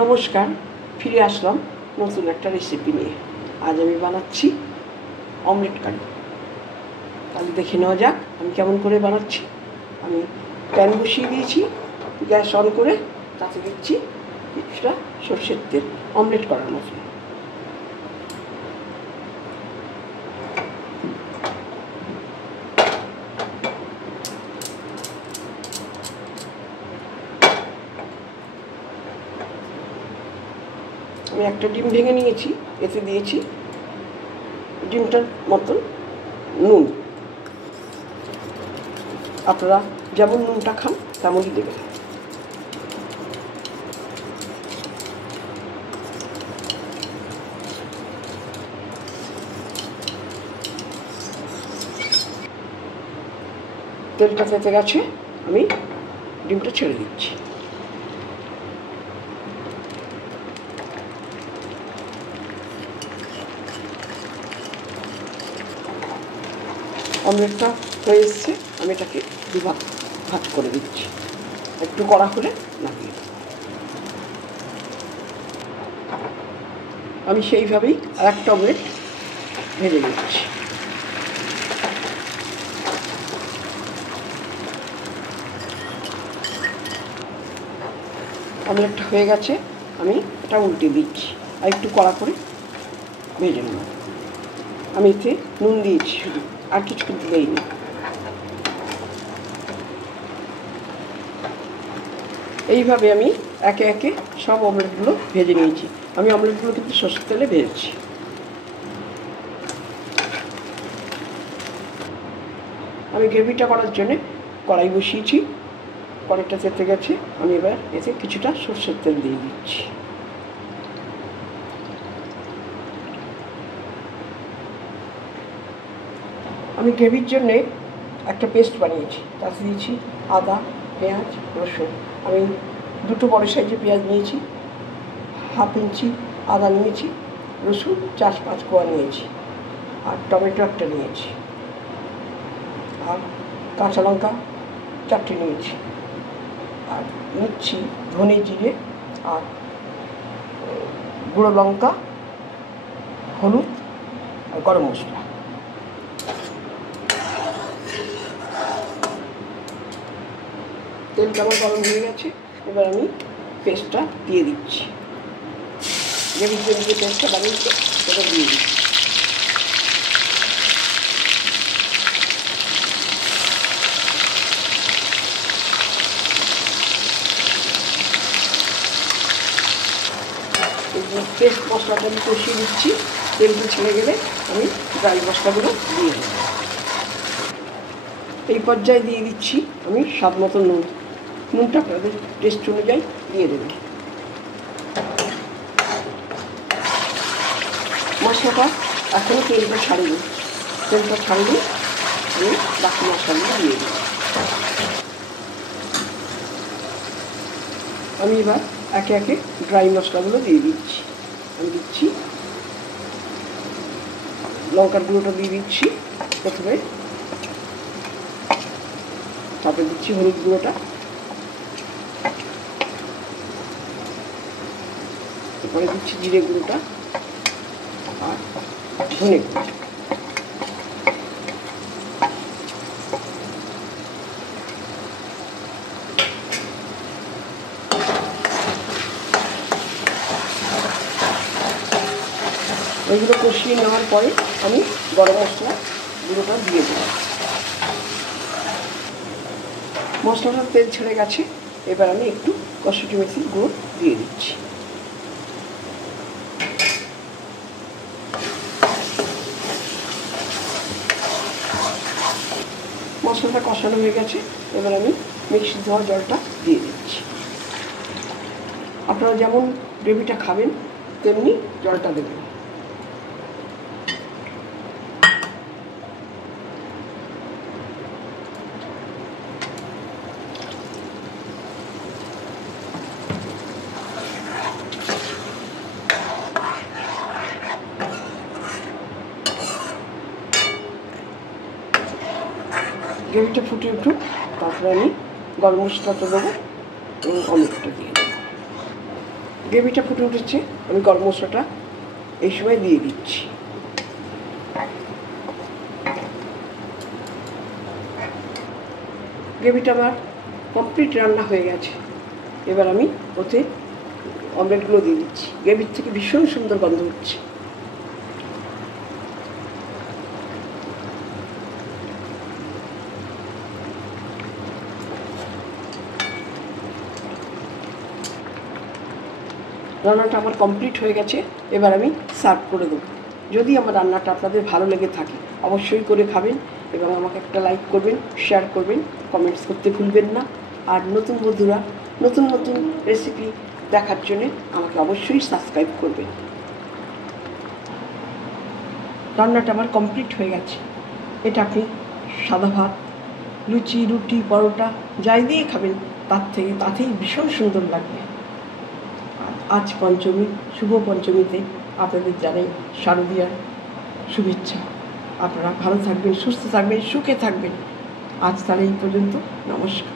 নমস্কার, ফিরে আসলাম নতুন একটা রেসিপি নিয়ে। আজ আমি বানাচ্ছি অমলেট কারি। তাহলে দেখে নেওয়া যাক আমি কেমন করে বানাচ্ছি। আমি প্যান বসিয়ে দিয়েছি, গ্যাস অন করে তাতে দিচ্ছি কিছুটা সর্ষের তেল অমলেট করার মতো। আমি একটা ডিম ভেঙে নিয়েছি, এতে দিয়েছি ডিমটার মতন নুন। আপনারা যেমন নুনটা খান তেমনই দেবেন। তেলটা তেতে গেছে, আমি ডিমটা ছেড়ে দিচ্ছি। অমলেটটা হয়ে এসছে, আমি এটাকে দুভাগ ভাগ করে দিচ্ছি। একটু কড়া হলে নামিয়ে দেব। আমি সেইভাবেই আর একটা অমলেট ভেজে নিচ্ছি। অমলেটটা হয়ে গেছে, আমি এটা উল্টে দিচ্ছি আর একটু কড়া করে ভেজে নেব। আমি এতে নুন দিয়েছি শুধু, আর কিছু কিন্তু দেইনি। এইভাবে আমি একে একে সব অমলেটগুলো ভেজে নিয়েছি। আমি অমলেটগুলো কিন্তু সরষের তেলে ভেজেছি। আমি গ্রেভিটা করার জন্য কড়াই বসিয়েছি, কড়াইটা তেতে গেছে। আমি এবার এতে কিছুটা সরষের তেল দিয়ে দিচ্ছি। আমি গ্রেভির জন্যে একটা পেস্ট বানিয়েছি, তাতে দিয়েছি আদা, পেঁয়াজ, রসুন। আমি দুটো বড় সাইজের পেঁয়াজ নিয়েছি, হাফ ইঞ্চি আদা নিয়েছি, রসুন 4-5 কোয়া নিয়েছি, আর টমেটো একটা নিয়েছি, আর কাঁচা লঙ্কা 4টে নিয়েছি, আর নিচ্ছি ধনে জিরে আর গুঁড়ো লঙ্কা, হলুদ আর গরম মশলা। তেলটা আমার গরম হয়ে গেছে, এবার আমি পেস্টটা দিয়ে দিচ্ছি। গ্রেভির জন্য যে পেস্টটা বানিয়েছি সেটা দিয়ে দিচ্ছি। পেস্ট মশলাটা আমি কষিয়ে দিচ্ছি। তেলটা ছেড়ে গেলে আমি ড্রাই মশলাগুলো দিয়ে দেব। এই পর্যায়ে দিয়ে দিচ্ছি আমি স্বাদ মতো নুন। নুনটা আপনাদের টেস্ট অনুযায়ী দিয়ে দেবেন। মশলাটা এখনও তেলটা ছাড়িনি, তেলটা ছাড়িয়ে আমি বাকি মশলাগুলো দিয়ে দেব। আমি এবার একে একে ড্রাই মশলাগুলো দিয়ে দিচ্ছি। আমি দিচ্ছি লঙ্কার গুঁড়োটা দিয়ে দিচ্ছি প্রথমে, তারপরে দিচ্ছি হলুদ গুঁড়োটা, এরপরে দিচ্ছি জিরে গুঁড়োটা আর ধনে গুঁড়ো। এগুলো কষিয়ে নেওয়ার পরে আমি গরম মশলা গুঁড়োটা দিয়ে দেব। মশলাটার তেল ছেড়ে গেছে, এবার আমি একটু কসুরি মেথির গুঁড়ো দিয়ে দিচ্ছি। মশলাটা কষানো হয়ে গেছে, এবার আমি মিক্সি ধোয়া জলটা দিয়ে দিচ্ছি। আপনারা যেমন গ্রেভিটা খাবেন তেমনি জলটা দেবেন। গ্রেভিটা ফুটে উঠুক, তারপরে আমি গরম মশলাটা দেবো এবং অমলেটটা দিয়ে দেবো। গ্রেভিটা ফুটে উঠেছে, আমি গরম মশলাটা এই সময় দিয়ে দিচ্ছি। গ্রেভিটা আমার কমপ্লিট রান্না হয়ে গেছে। এবার আমি ওতে অমলেটগুলো দিয়ে দিচ্ছি। গ্রেভির থেকে ভীষণ সুন্দর গন্ধ হচ্ছে। রান্নাটা আমার কমপ্লিট হয়ে গেছে। এবার আমি সার্ভ করে দেবো। যদি আমার রান্নাটা আপনাদের ভালো লেগে থাকে অবশ্যই করে খাবেন এবং আমাকে একটা লাইক করবেন, শেয়ার করবেন, কমেন্টস করতে ভুলবেন না। আর নতুন বন্ধুরা নতুন নতুন রেসিপি দেখার জন্যে আমাকে অবশ্যই সাবস্ক্রাইব করবেন। রান্নাটা আমার কমপ্লিট হয়ে গেছে। এটা আপনি সাদা ভাত, লুচি, রুটি, পরোটা যাই দিয়ে খাবেন তাতেই ভীষণ সুন্দর লাগবে। আজ পঞ্চমী, শুভ পঞ্চমীতে আপনাদের জানাই শারদীয়ার শুভেচ্ছা। আপনারা ভালো থাকবেন, সুস্থ থাকবেন, সুখে থাকবেন। আজ তাহলে এই পর্যন্ত। নমস্কার।